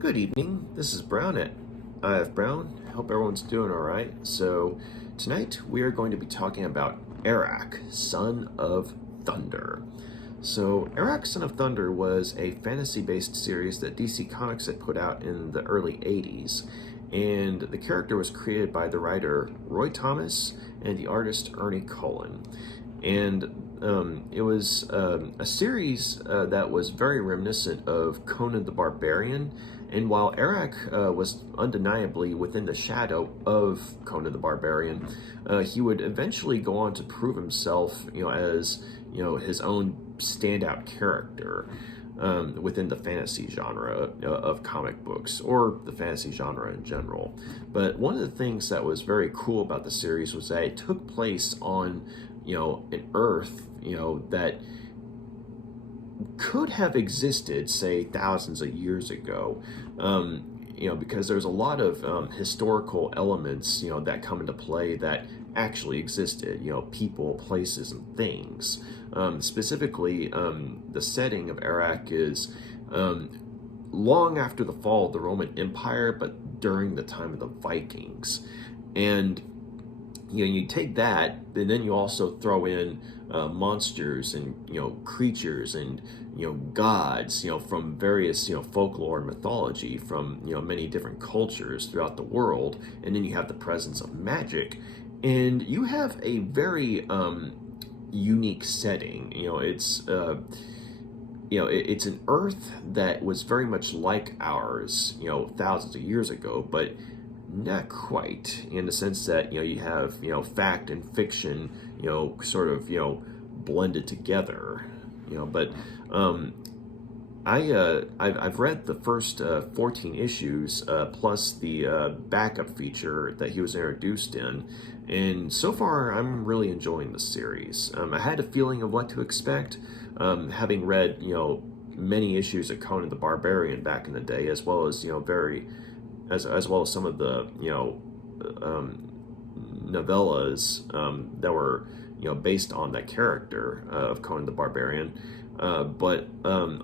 Good evening. This is Brown at IF Brown. Hope everyone's doing all right. So tonight we are going to be talking about Arak, Son of Thunder. So Arak, Son of Thunder was a fantasy-based series that DC Comics had put out in the early 80s. And the character was created by the writer Roy Thomas and the artist Ernie Colon. And it was a series that was very reminiscent of Conan the Barbarian. And while Arak was undeniably within the shadow of Conan the Barbarian, he would eventually go on to prove himself, as his own standout character within the fantasy genre of comic books, or the fantasy genre in general. But one of the things that was very cool about the series was that it took place on an Earth that could have existed, say, thousands of years ago, because there's a lot of historical elements, that come into play that actually existed, people, places, and things. Specifically, the setting of Arak is long after the fall of the Roman Empire, but during the time of the Vikings. And you take that, and then you also throw in monsters and creatures and gods from various folklore and mythology from many different cultures throughout the world, and then you have the presence of magic, and you have a very unique setting. It's it's an Earth that was very much like ours thousands of years ago, but not quite, in the sense that you have fact and fiction sort of blended together. But I've read the first 14 issues plus the backup feature that he was introduced in, and so far I'm really enjoying the series. I had a feeling of what to expect, having read many issues of Conan the Barbarian back in the day, as well as as well as some of the novellas that were based on that character of Conan the Barbarian, but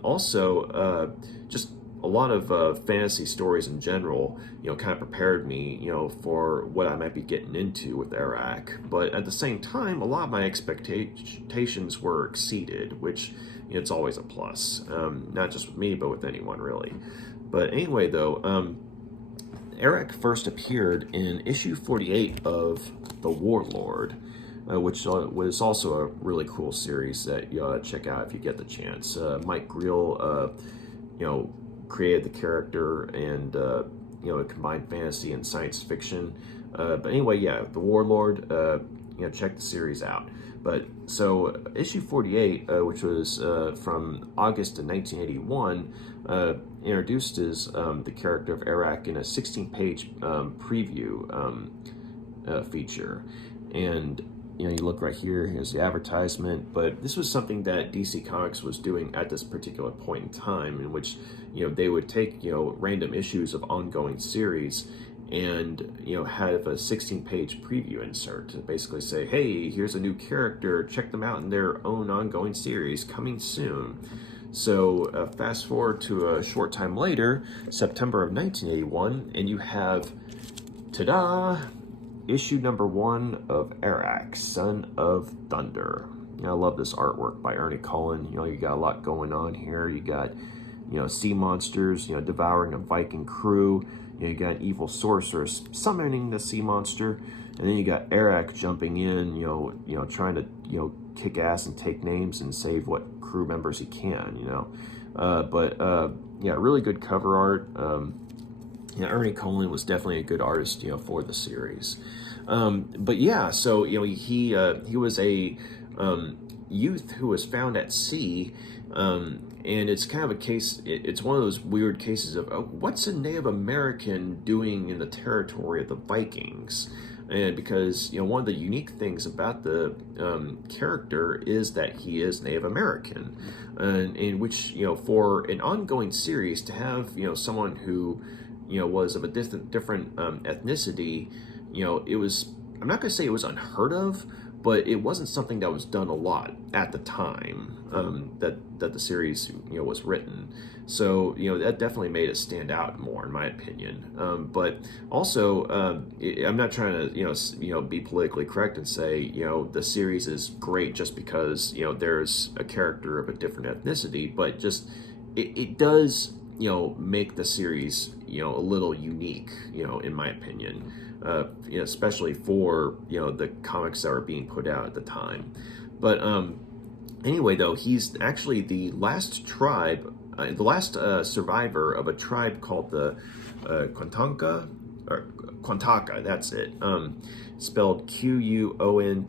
also just a lot of fantasy stories in general kind of prepared me for what I might be getting into with Arak. But at the same time, a lot of my expectations were exceeded, which it's always a plus, not just with me but with anyone really. But anyway, though, Arak first appeared in issue 48 of The Warlord, which was also a really cool series that you ought to check out if you get the chance. Mike Greel, created the character, and it combined fantasy and science fiction. But anyway, yeah, The Warlord. Check the series out. But so issue 48, which was from August of 1981, introduced the character of Arak in a 16-page preview feature. And you look right here, here's the advertisement. But this was something that DC Comics was doing at this particular point in time, in which they would take random issues of ongoing series and have a 16-page preview insert to basically say, hey, here's a new character, check them out in their own ongoing series coming soon. So fast forward to a short time later, September of 1981, and you have, ta-da, issue number 1 of Arak, Son of Thunder. I love this artwork by Ernie Colon. You got a lot going on here. You got sea monsters devouring a Viking crew. You got an evil sorceress summoning the sea monster, and then you got Arak jumping in, trying to kick ass and take names and save what crew members he can. Really good cover art. Ernie Colon was definitely a good artist, for the series. So he was a youth who was found at sea. And it's kind of a case, it's one of those weird cases of what's a Native American doing in the territory of the Vikings? And because, one of the unique things about the character is that he is Native American. And in which, for an ongoing series to have, someone who, was of a different ethnicity, it was, I'm not going to say it was unheard of, but it wasn't something that was done a lot at the time that the series was written. So that definitely made it stand out more, in my opinion. But also, I'm not trying to be politically correct and say the series is great just because there's a character of a different ethnicity, but just it does make the series a little unique, in my opinion, especially for the comics that were being put out at the time. But anyway, though, he's actually the last tribe, the last survivor of a tribe called the Quantaka. That's it. Spelled Quontauka.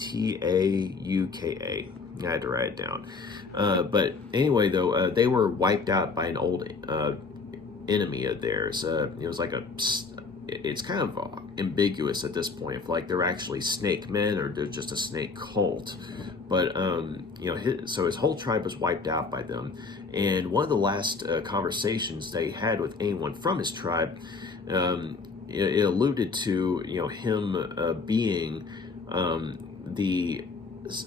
I had to write it down. But anyway, though, they were wiped out by an old enemy of theirs. It was like it's kind of ambiguous at this point if like they're actually snake men or they're just a snake cult. But so his whole tribe was wiped out by them. And one of the last conversations they had with anyone from his tribe, it alluded to him being the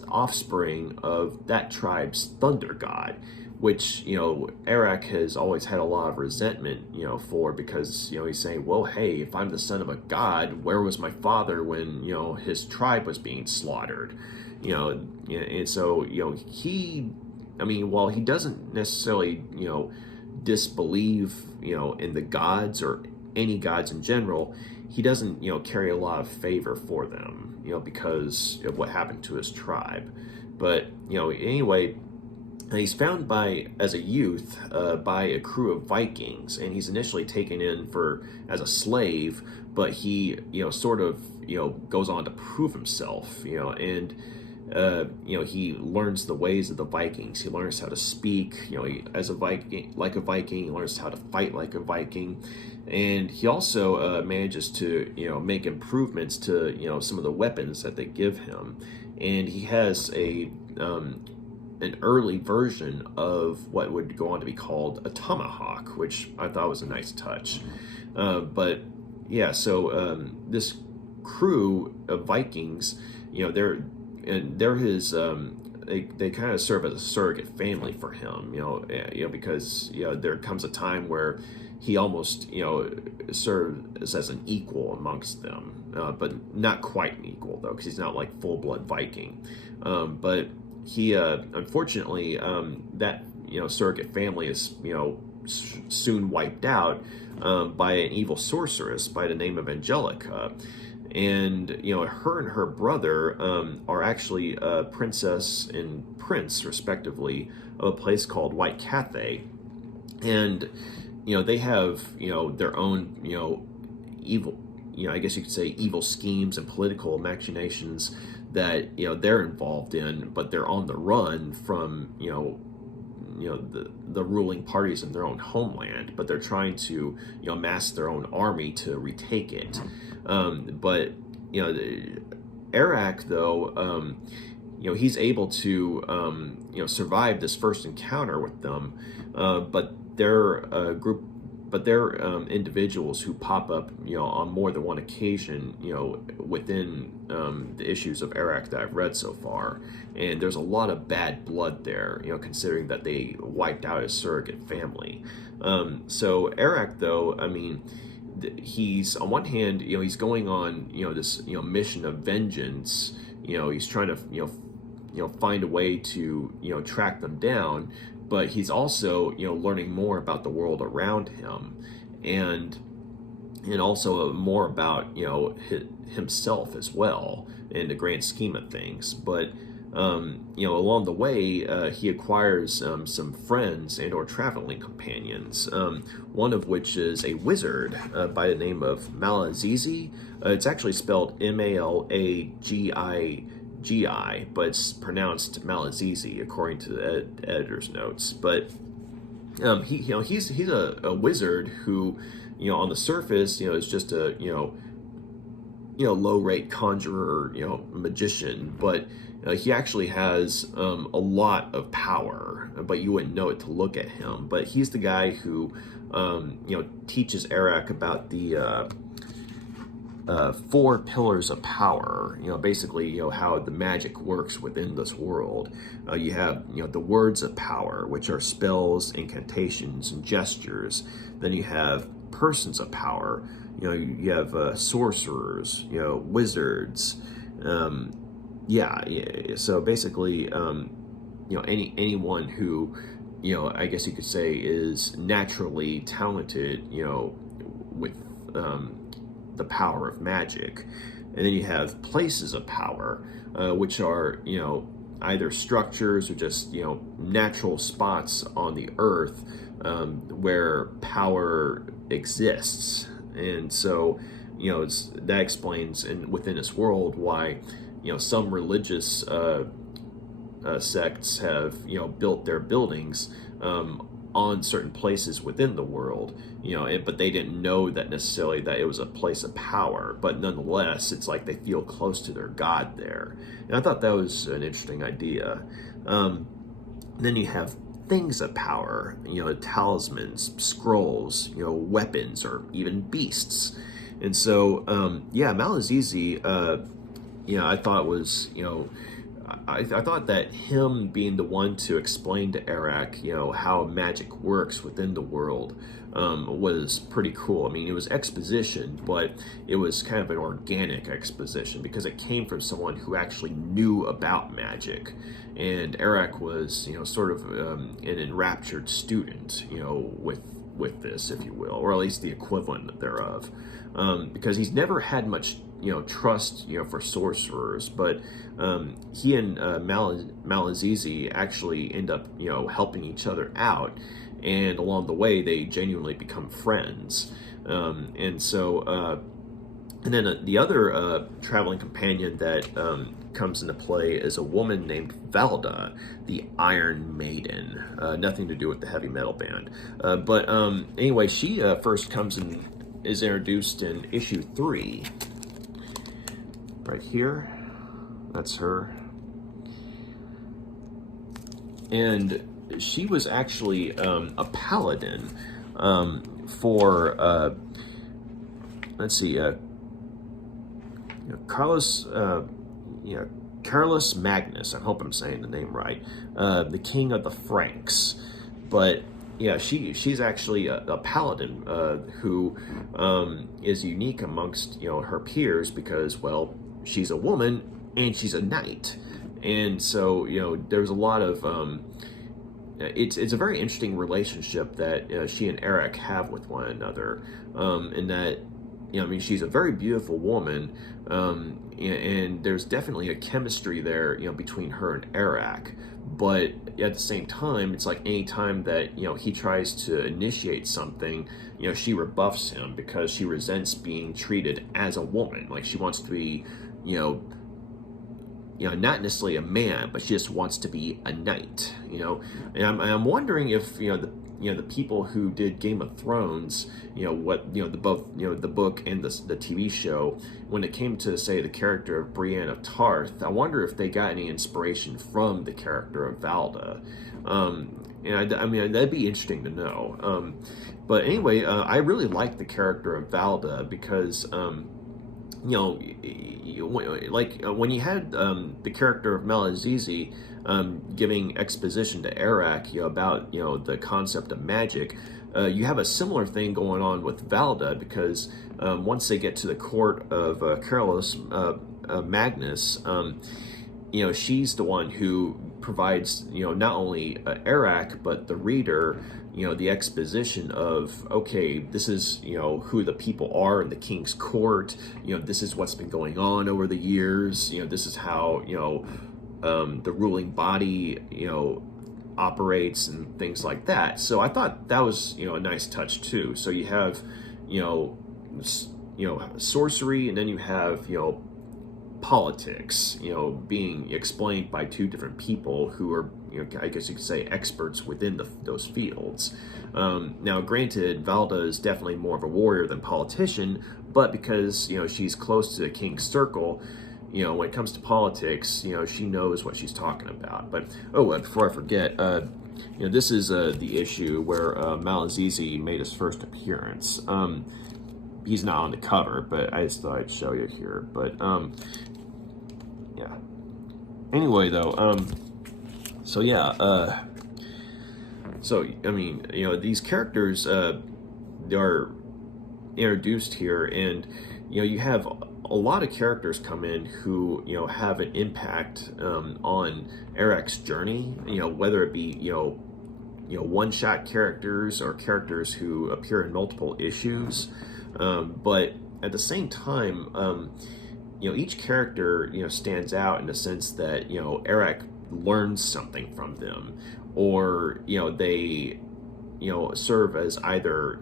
offspring of that tribe's thunder god, which Arak has always had a lot of resentment for, because he's saying, well, hey, if I'm the son of a god, where was my father when his tribe was being slaughtered? And so while he doesn't necessarily disbelieve in the gods or any gods in general, he doesn't carry a lot of favor for them because of what happened to his tribe. But anyway, he's found as a youth by a crew of Vikings, and he's initially taken in as a slave, but he sort of goes on to prove himself, and he learns the ways of the Vikings. He learns how to speak, as a Viking, like a Viking. He learns how to fight like a Viking, and he also manages to make improvements to some of the weapons that they give him. And he has an early version of what would go on to be called a tomahawk, which I thought was a nice touch. But yeah, so this crew of Vikings, they're his. They kind of serve as a surrogate family for him, because there comes a time where he almost serves as an equal amongst them, but not quite an equal though, because he's not like full blood Viking. But he unfortunately that surrogate family is soon wiped out by an evil sorceress by the name of Angelica. And her and her brother are actually princess and prince, respectively, of a place called White Cathay. And they have their own evil, I guess you could say, evil schemes and political machinations that they're involved in, but they're on the run from the ruling parties in their own homeland, but they're trying to amass their own army to retake it. But Arak, though, he's able to survive this first encounter with them, but they're a group. But they're individuals who pop up, on more than one occasion, within the issues of Arak that I've read so far. And there's a lot of bad blood there, considering that they wiped out his surrogate family. So Arak, though, he's on one hand, he's going on, this, mission of vengeance. He's trying to, find a way to, track them down. But he's also, learning more about the world around him, and also more about, himself as well in the grand scheme of things. But along the way, he acquires some friends and or traveling companions. One of which is a wizard by the name of Malazizi. It's actually spelled Malagi. But it's pronounced Malazizi according to the editor's notes. But he's a wizard who on the surface is just a low rate conjurer, magician, but he actually has a lot of power, but you wouldn't know it to look at him. But he's the guy who teaches Arak about the four pillars of power. Basically, how the magic works within this world. You have, the words of power, which are spells, incantations, and gestures. Then you have persons of power. You have sorcerers, wizards. So basically, anyone who, I guess you could say is naturally talented, with the power of magic. And then you have places of power, which are, either structures or just, natural spots on the earth where power exists. And so, that explains within this world why, some religious sects have, built their buildings on certain places within the world, but they didn't know that necessarily that it was a place of power. But nonetheless, it's like they feel close to their god there. And I thought that was an interesting idea. Then you have things of power, talismans, scrolls, weapons, or even beasts. And so, Malazizi, I thought was, I thought that him being the one to explain to Arak, how magic works within the world, was pretty cool. I mean, it was exposition, but it was kind of an organic exposition because it came from someone who actually knew about magic. And Arak was, sort of an enraptured student, with this, if you will, or at least the equivalent thereof, because he's never had much trust, for sorcerers, but he and Malazizi actually end up, helping each other out, and along the way they genuinely become friends. And then the other traveling companion that comes into play is a woman named Valda, the Iron Maiden. Nothing to do with the heavy metal band, but anyway, she first comes in, is introduced in issue 3. Right here, that's her. And she was actually a paladin for, let's see, Carolus Magnus, I hope I'm saying the name right, the king of the Franks. But yeah, she's actually a paladin who is unique amongst her peers because, well, she's a woman and she's a knight. And so there's a lot of it's a very interesting relationship that she and Arak have with one another, in that she's a very beautiful woman, and there's definitely a chemistry there between her and Arak. But at the same time, it's like any time that he tries to initiate something, she rebuffs him because she resents being treated as a woman. Like, she wants to be not necessarily a man, but she just wants to be a knight. And I'm wondering if the people who did Game of Thrones, the book and the TV show, when it came to, say, the character of Brienne of Tarth, I wonder if they got any inspiration from the character of Valda. And that'd be interesting to know. But anyway, I really like the character of Valda because when you had the character of Malazizi giving exposition to Arak about the concept of magic, you have a similar thing going on with Valda, because once they get to the court of Carolus Magnus, she's the one who provides not only Arak but the reader the exposition of, okay, this is who the people are in the king's court, this is what's been going on over the years, this is how the ruling body operates and things like that. So I thought that was a nice touch too. So you have sorcery, and then you have politics being explained by two different people who are I guess you could say experts within those fields. Now granted, Valda is definitely more of a warrior than politician, but because she's close to the king's circle, when it comes to politics, she knows what she's talking about. But before I forget, this is the issue where Malazizi made his first appearance. he's not on the cover, but I just thought I'd show you here. But yeah. Anyway, though, so yeah, so I mean, these characters are introduced here, and you have a lot of characters come in who have an impact on Arak's journey. Whether it be one-shot characters or characters who appear in multiple issues, but at the same time, each character stands out in the sense that Arak learns something from them, or they serve as either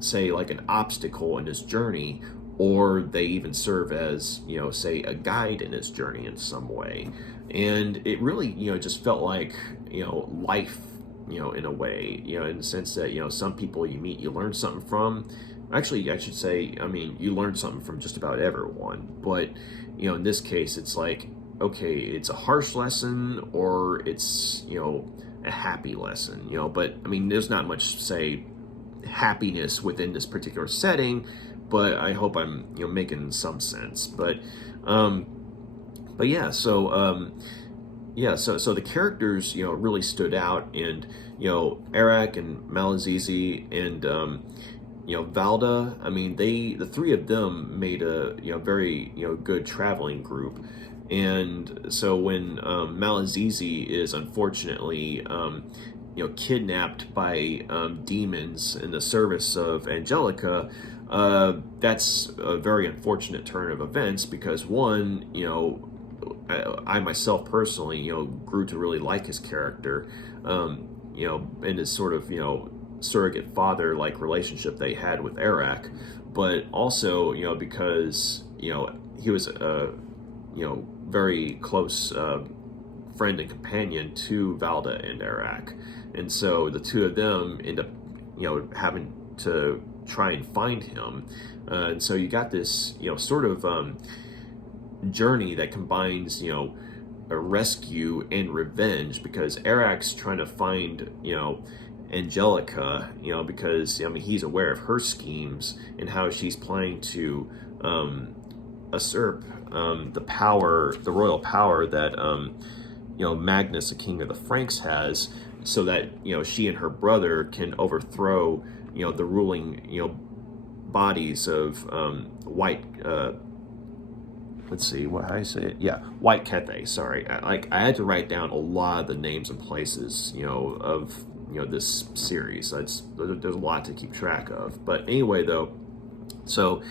say like an obstacle in his journey, or they even serve as say a guide in his journey in some way. And it really just felt like life in a way, in the sense that some people you meet you learn something from. Actually, I should say, I mean, you learn something from just about everyone, but in this case it's like, okay, it's a harsh lesson or it's a happy lesson, but I mean, there's not much, say, happiness within this particular setting, but I hope I'm making some sense. But yeah, so so the characters really stood out, and Arak and Malazizi and Valda. I mean, the three of them made a very good traveling group. And so when Malazizi is unfortunately kidnapped by demons in the service of Angelica, that's a very unfortunate turn of events, because one, I myself personally grew to really like his character, and his sort of surrogate father like relationship they had with Arak, but also because he was a very close friend and companion to Valda and Arak, and so the two of them end up having to try and find him, and so you got this sort of journey that combines a rescue and revenge, because Arak's trying to find Angelica, because I mean, he's aware of her schemes and how she's planning to usurp the royal power that Magnus, the king of the Franks, has, so that she and her brother can overthrow the ruling bodies of white. Let's see how I say it. Yeah, White Cathay. Sorry, I had to write down a lot of the names and places of this series. There's a lot to keep track of. But anyway, though, so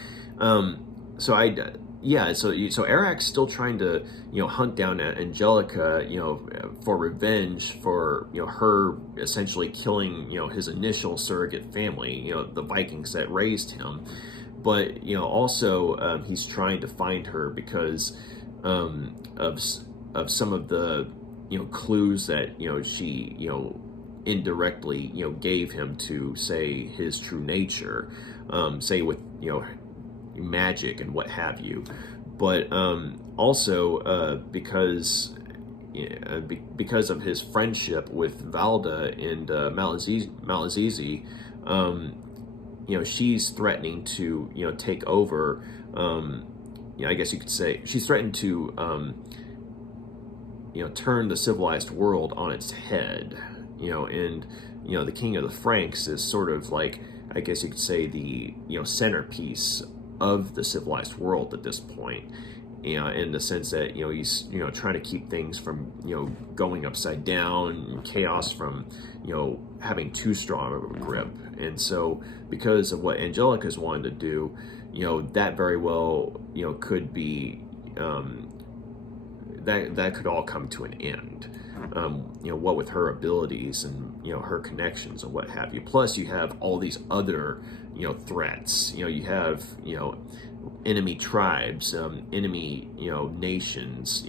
Arak's still trying to hunt down Angelica for revenge for her essentially killing his initial surrogate family, the Vikings that raised him. But also he's trying to find her because of some of the clues that she indirectly gave him to say his true nature, say with magic and what have you. But also because of his friendship with Valda and Malazizi, she's threatening to take over. I guess you could say she's threatened to turn the civilized world on its head. And the king of the Franks is sort of like, I guess you could say, the centerpiece of the civilized world at this point, in the sense that he's trying to keep things from going upside down, and chaos from having too strong of a grip. And so because of what Angelica's wanted to do, that very well could be that could all come to an end. What with her abilities and her connections and what have you. Plus, you have all these other threats. You have enemy tribes, enemy nations,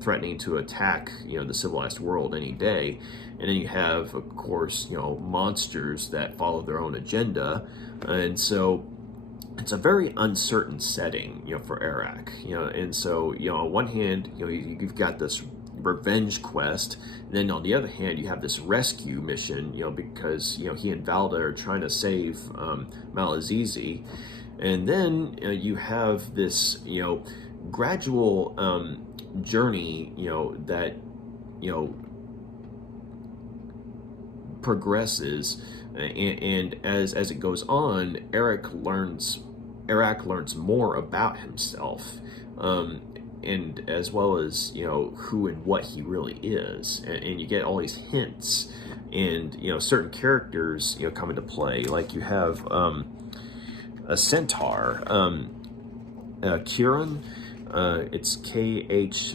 threatening to attack the civilized world any day. And then you have, of course, monsters that follow their own agenda. And so it's a very uncertain setting, for Arak. And so on one hand, you've got this revenge quest. And then on the other hand, you have this rescue mission, because, he and Valda are trying to save Malazizi. And then you have this, gradual journey, that, progresses, and as it goes on, Arak learns more about himself, and as well as who and what he really is, and you get all these hints, and certain characters come into play. Like you have a centaur, Chiron, it's Khiron.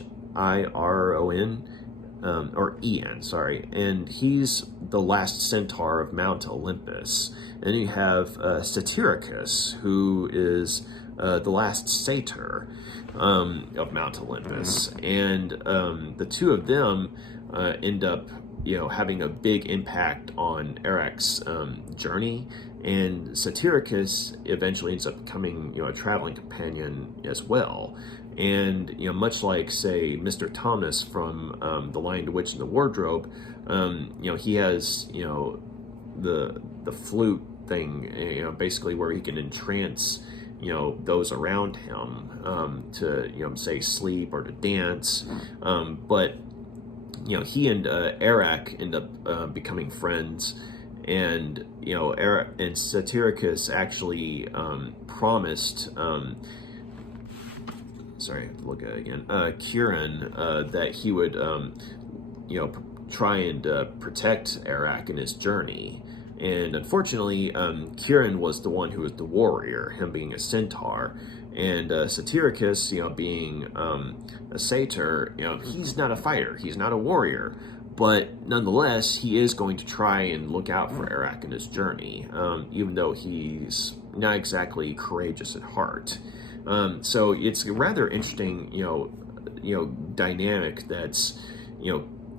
Or En, sorry, and he's the last centaur of Mount Olympus. And then you have Satyricus, who is the last satyr of Mount Olympus, and the two of them end up, having a big impact on Arak's journey. And Satyricus eventually ends up becoming, a traveling companion as well. And much like, say, Mr. Thomas from The Lion, the Witch, and the Wardrobe, he has the flute thing, basically where he can entrance those around him to say sleep or to dance, but he and Arak end up becoming friends. And Arak and Satyricus actually promised. Sorry, I have to look at it again. Chiron, that he would, try and protect Arak in his journey. And unfortunately, Chiron was the one who was the warrior, him being a centaur. And Satyricus, being a satyr, he's not a fighter, he's not a warrior. But nonetheless, he is going to try and look out for Arak in his journey, even though he's not exactly courageous at heart. So it's a rather interesting, dynamic that's,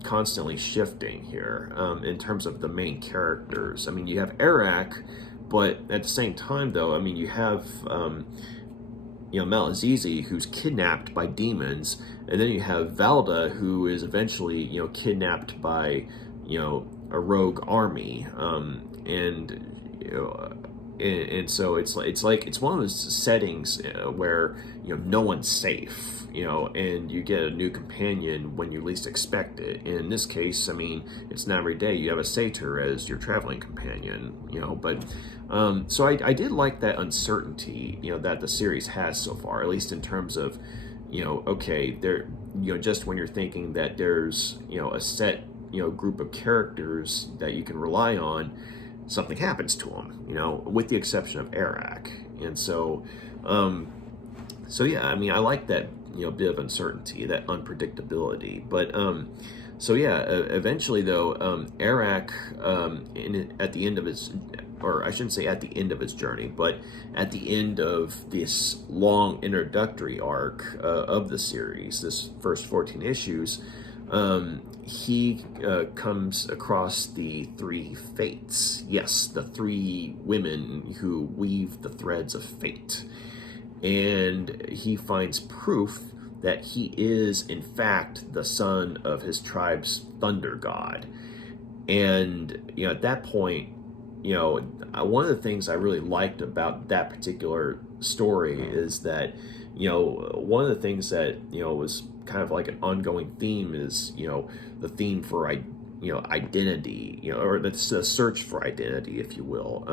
constantly shifting here in terms of the main characters. I mean, you have Arak, but at the same time, though, I mean, you have, Malazizi, who's kidnapped by demons, and then you have Valda, who is eventually, kidnapped by, a rogue army, and so it's one of those settings where no one's safe, and you get a new companion when you least expect it. And in this case, I mean, it's not every day you have a satyr as your traveling companion, but so I did like that uncertainty that the series has so far, at least in terms of okay, there just when you're thinking that there's a set group of characters that you can rely on, something happens to them, with the exception of Arak. And so, yeah, I mean, I like that, bit of uncertainty, that unpredictability. But, so yeah, eventually though, Arak, at the end of his, or I shouldn't say at the end of his journey, but at the end of this long introductory arc of the series, this first 14 issues, he comes across the three fates. Yes, the three women who weave the threads of fate. And he finds proof that he is, in fact, the son of his tribe's thunder god. And, at that point, one of the things I really liked about that particular story is that, one of the things that, was kind of like an ongoing theme is, the theme for, identity, or the search for identity, if you will.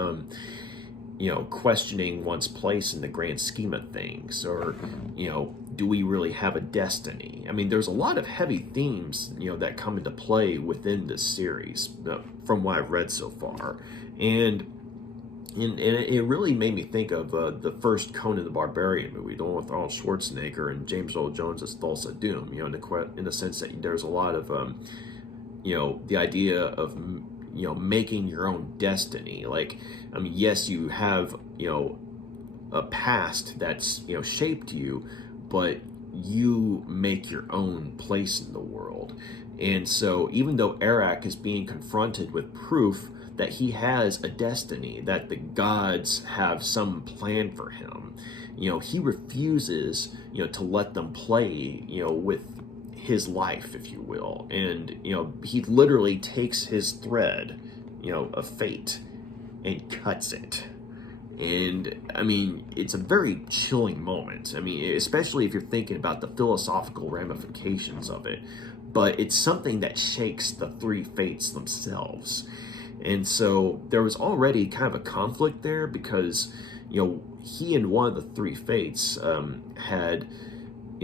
Questioning one's place in the grand scheme of things, or, do we really have a destiny? I mean, there's a lot of heavy themes, that come into play within this series, from what I've read so far. And it really made me think of the first Conan the Barbarian movie, the one with Arnold Schwarzenegger and James Earl Jones as Thulsa Doom, in the sense that there's a lot of, the idea of, making your own destiny. Like, I mean, yes, you have, a past that's, shaped you, but you make your own place in the world. And so even though Arak is being confronted with proof that he has a destiny, that the gods have some plan for him, he refuses, to let them play, with his life, if you will. And, he literally takes his thread, of fate and cuts it. And, I mean, it's a very chilling moment. I mean, especially if you're thinking about the philosophical ramifications of it. But it's something that shakes the three fates themselves. And so there was already kind of a conflict there because, he and one of the three fates had,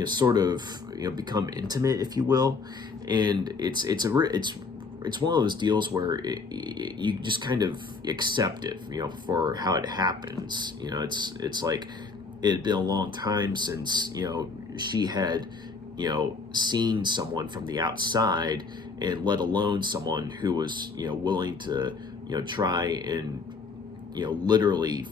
sort of, become intimate, if you will. And it's one of those deals where you just kind of accept it, for how it happens. It's like it had been a long time since, she had, seen someone from the outside, and let alone someone who was, willing to, try and, literally,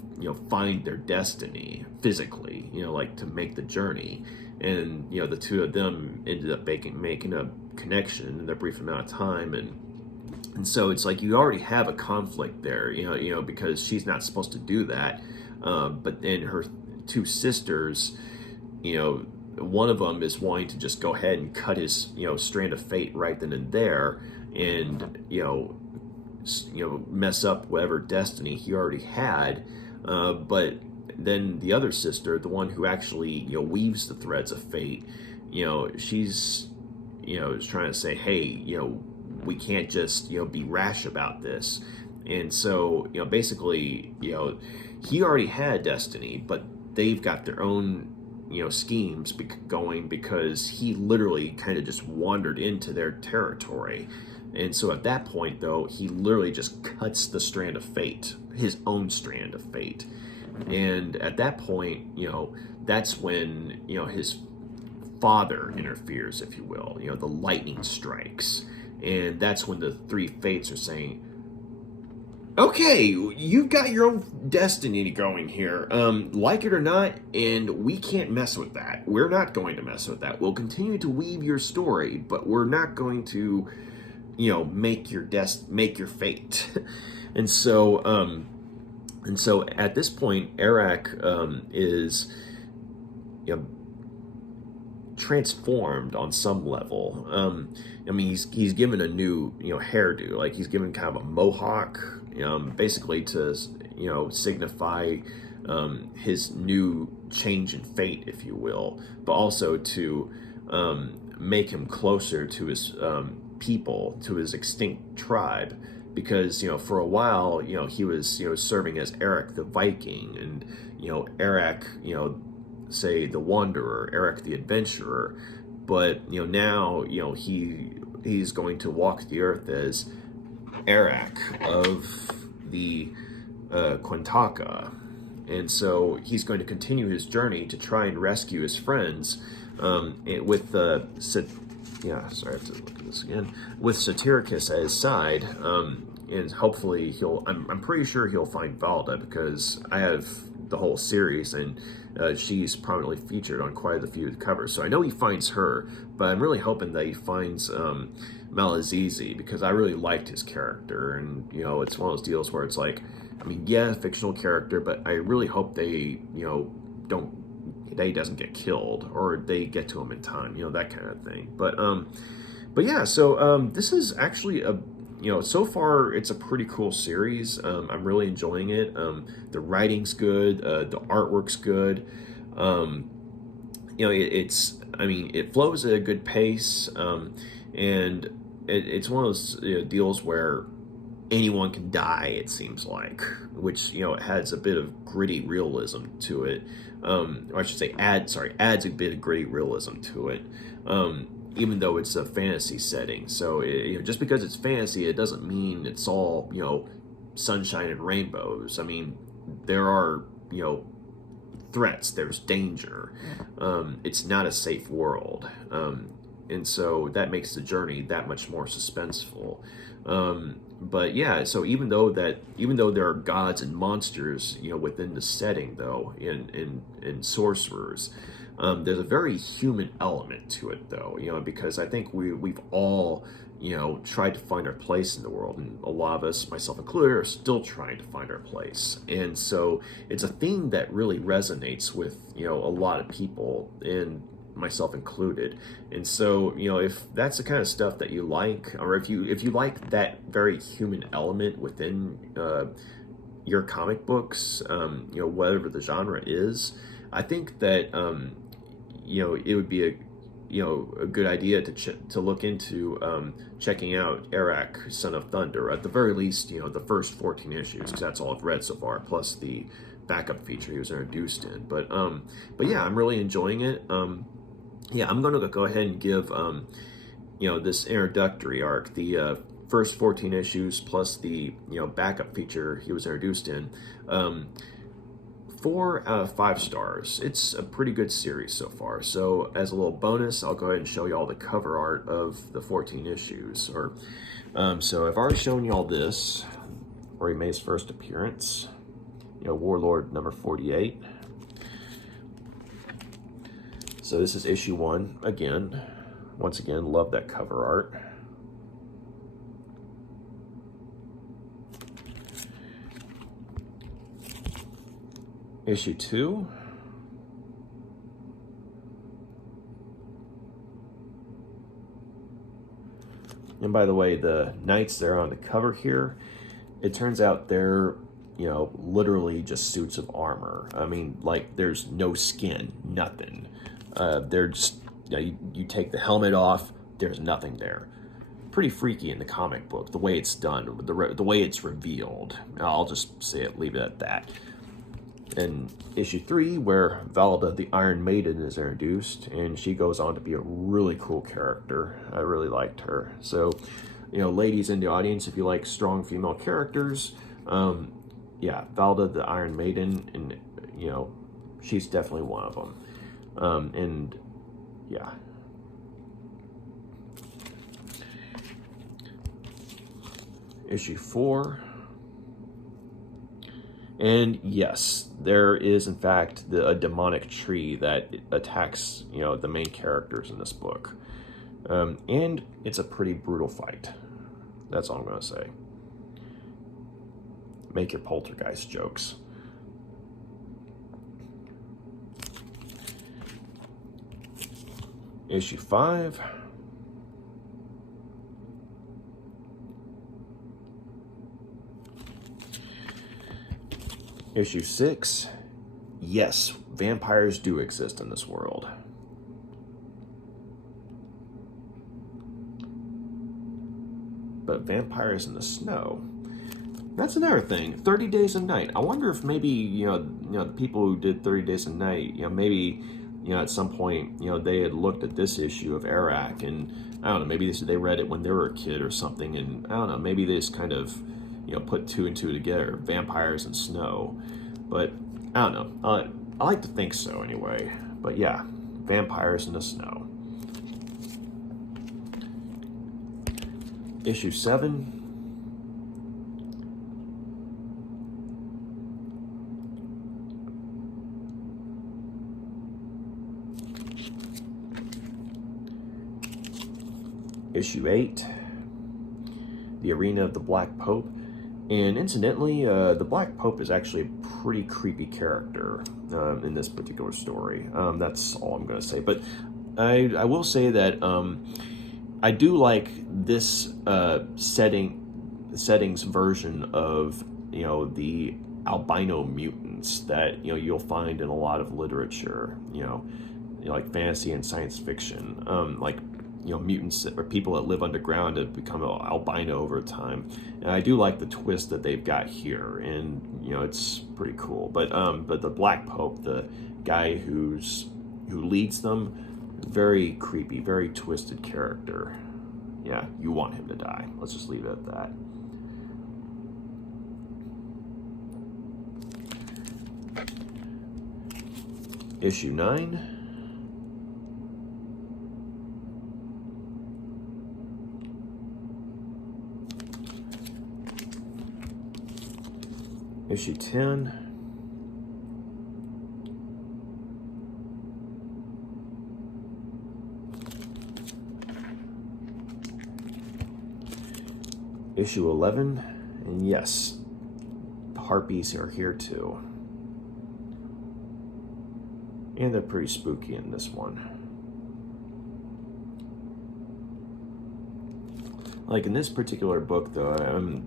find their destiny physically, like to make the journey. And, the two of them ended up making a connection in a brief amount of time. And so it's like you already have a conflict there, because she's not supposed to do that. But then her two sisters, one of them is wanting to just go ahead and cut his, strand of fate right then and there, and, mess up whatever destiny he already had. But then the other sister, the one who actually, weaves the threads of fate, she's, is trying to say, hey, we can't just, be rash about this. And so, basically, he already had destiny, but they've got their own, schemes going, because he literally kind of just wandered into their territory. And so at that point, though, he literally just cuts the strand of fate, his own strand of fate. And at that point, that's when, his father interferes, if you will. The lightning strikes. And that's when the three fates are saying, okay, you've got your own destiny going here, like it or not, and we can't mess with that. We're not going to mess with that. We'll continue to weave your story, but we're not going to, make your fate. And so at this point, Arak is, transformed on some level. I mean, he's given a new, hairdo. Like, he's given kind of a mohawk, basically to, signify his new change in fate, if you will, but also to make him closer to his people, to his extinct tribe. Because, for a while, he was, serving as Arak the Viking, and, Arak, say the Wanderer, Arak the Adventurer. But, now, he's going to walk the earth as Arak of the Quintaka. And so he's going to continue his journey to try and rescue his friends with sorry, I have to look at this again. With Satyricus at his side, and hopefully I'm pretty sure he'll find Valda, because I have the whole series, and she's prominently featured on quite a few covers. So I know he finds her, but I'm really hoping that he finds Malazizi, because I really liked his character. And, it's one of those deals where it's like, I mean, yeah, fictional character, but I really hope they, he doesn't get killed, or they get to him in time, that kind of thing. But yeah, so this is actually so far it's a pretty cool series. I'm really enjoying it. The writing's good, the artwork's good. It flows at a good pace, and it's one of those deals where anyone can die, it seems like, which it has a bit of gritty realism to it. Or I should say adds a bit of gritty realism to it, even though it's a fantasy setting. So just because it's fantasy, it doesn't mean it's all sunshine and rainbows. I mean, there are threats, there's danger. It's not a safe world, and so that makes the journey that much more suspenseful. But yeah, so even though there are gods and monsters, within the setting, though, in sorcerers, there's a very human element to it, though, because I think we've all, tried to find our place in the world, and a lot of us, myself included, are still trying to find our place. And so it's a theme that really resonates with, a lot of people, and myself included. And so, you know, if that's the kind of stuff that you like, or if you like that very human element within your comic books, you know, whatever the genre is, I think that you know, it would be a good idea to look into checking out Arak Sun of Thunder, at the very least, you know, the first 14 issues, because that's all I've read so far, plus the backup feature he was introduced in. But yeah, I'm really enjoying it. Yeah, I'm going to go ahead and give you know, this introductory arc, the first 14 issues plus the, you know, backup feature he was introduced in, 4 out of 5 stars. It's a pretty good series so far. So as a little bonus, I'll go ahead and show you all the cover art of the 14 issues. Or so I've already shown you all this, where he made his first appearance. You know, Warlord number 48. So this is issue 1 again. Once again, love that cover art. Issue 2. And by the way, the knights that are on the cover here, it turns out they're, you know, literally just suits of armor. I mean, like, there's no skin, nothing. They're just, you know, you take the helmet off, there's nothing there. Pretty freaky in the comic book, the way it's done, the way it's revealed. I'll just say it, leave it at that. In issue 3, where Valda the Iron Maiden is introduced, and she goes on to be a really cool character. I really liked her. So, you know, ladies in the audience, if you like strong female characters, yeah, Valda the Iron Maiden, and, you know, she's definitely one of them. And yeah. Issue 4. And yes, there is in fact a demonic tree that attacks, you know, the main characters in this book. And it's a pretty brutal fight. That's all I'm going to say. Make your poltergeist jokes. Issue 5. Issue 6. Yes, vampires do exist in this world. But vampires in the snow. That's another thing. 30 Days a Night. I wonder if maybe, you know, the people who did 30 Days a Night, you know, maybe, you know, at some point, you know, they had looked at this issue of Arak, and I don't know, maybe they read it when they were a kid or something, and I don't know, maybe they just kind of, you know, put 2 and 2 together, vampires and snow. But I don't know. I like to think so anyway. But yeah, vampires in the snow. Issue 7. Issue 8. The Arena of the Black Pope. And incidentally, the Black Pope is actually a pretty creepy character in this particular story. That's all I'm going to say. But I will say that I do like this settings version of, you know, the albino mutants that, you know, you'll find in a lot of literature, you know, like fantasy and science fiction, like, you know, mutants or people that live underground have become albino over time. And I do like the twist that they've got here, and, you know, it's pretty cool. But the Black Pope, the guy who leads them, very creepy, very twisted character. Yeah, you want him to die. Let's just leave it at that. Issue 9. Issue 10. Issue 11. And yes, the harpies are here too. And they're pretty spooky in this one. like in this particular book, though,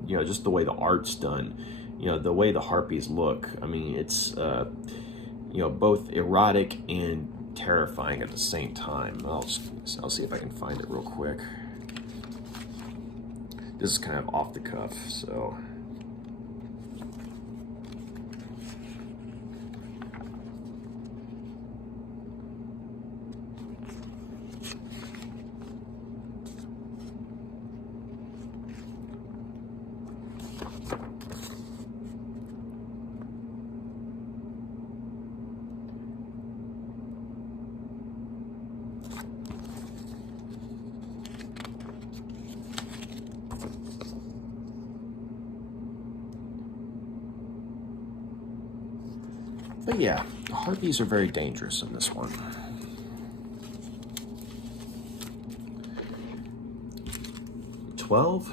you know, just the way the art's done, you know, the way the harpies look. I mean, it's you know, both erotic and terrifying at the same time. I'll see if I can find it real quick. This is kind of off the cuff, so. But yeah, the harpies are very dangerous in this one. $12.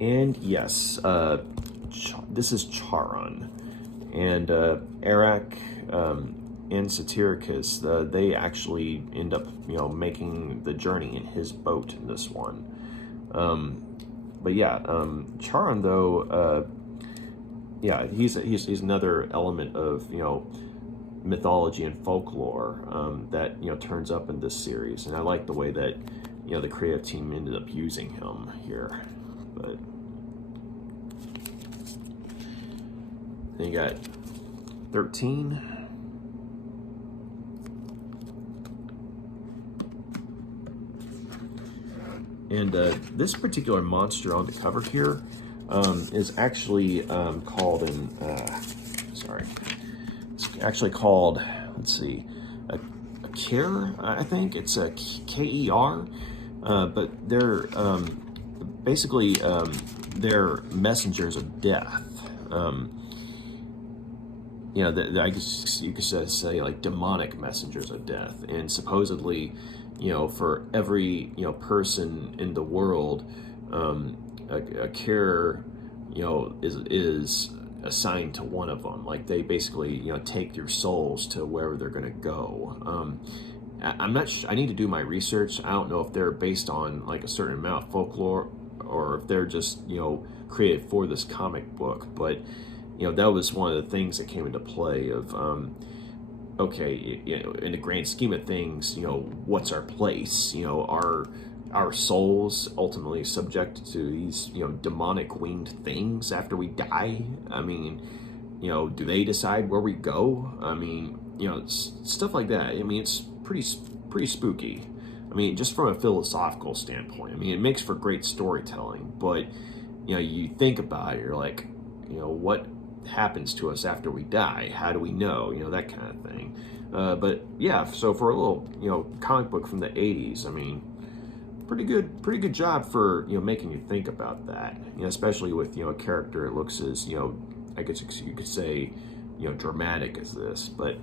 And yes, this is Charon. And Arak and Satyricus, they actually end up, you know, making the journey in his boat in this one. But yeah, Charon though, yeah, he's another element of, you know, mythology and folklore that, you know, turns up in this series, and I like the way that, you know, the creative team ended up using him here. But then you got 13. And this particular monster on the cover here is actually called it's actually called, let's see, a Ker, I think. It's a K-E-R, but they're basically they're messengers of death. You know, I guess you could say like demonic messengers of death, and supposedly, you know, for every, you know, person in the world, a Ker, you know, is assigned to one of them. Like they basically, you know, take your souls to wherever they're going to go. I'm not I need to do my research. I don't know if they're based on like a certain amount of folklore, or if they're just, you know, created for this comic book. But, you know, that was one of the things that came into play of, okay, you know, in the grand scheme of things, you know, what's our place? You know, our souls ultimately subject to these, you know, demonic winged things after we die? I mean, you know, do they decide where we go? I mean, you know, stuff like that. I mean, it's pretty spooky. I mean, just from a philosophical standpoint, I mean, it makes for great storytelling, but, you know, you think about it, you're like, you know, what happens to us after we die? How do we know? You know, that kind of thing. But yeah, so for a little, you know, comic book from the 80s, I mean, pretty good job for, you know, making you think about that. You know, especially with, you know, a character that looks as, you know, I guess you could say, you know, dramatic as this. But,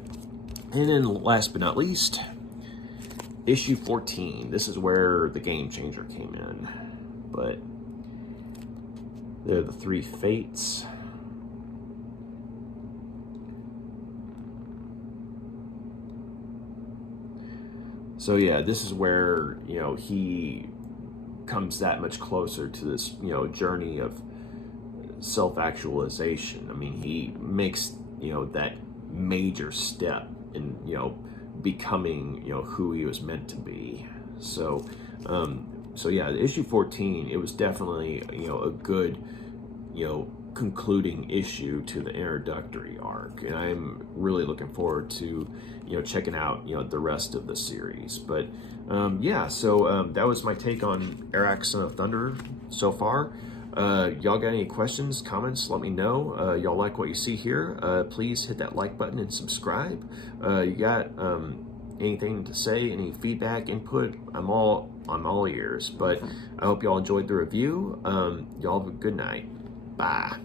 and then last but not least, issue 14. This is where the game changer came in. But they're the three fates. So yeah, this is where, you know, he comes that much closer to this, you know, journey of self-actualization. I mean, he makes, you know, that major step in, you know, becoming, you know, who he was meant to be. So, so yeah, issue 14, it was definitely, you know, a good, you know, concluding issue to the introductory arc, and I'm really looking forward to, you know, checking out, you know, the rest of the series. But yeah, so that was my take on Arak Sun of Thunder so far. Y'all got any questions, comments, let me know. Y'all like what you see here, please hit that like button and subscribe. You got anything to say, any feedback, input, I'm all ears. But I hope y'all enjoyed the review. Y'all have a good night. Bye.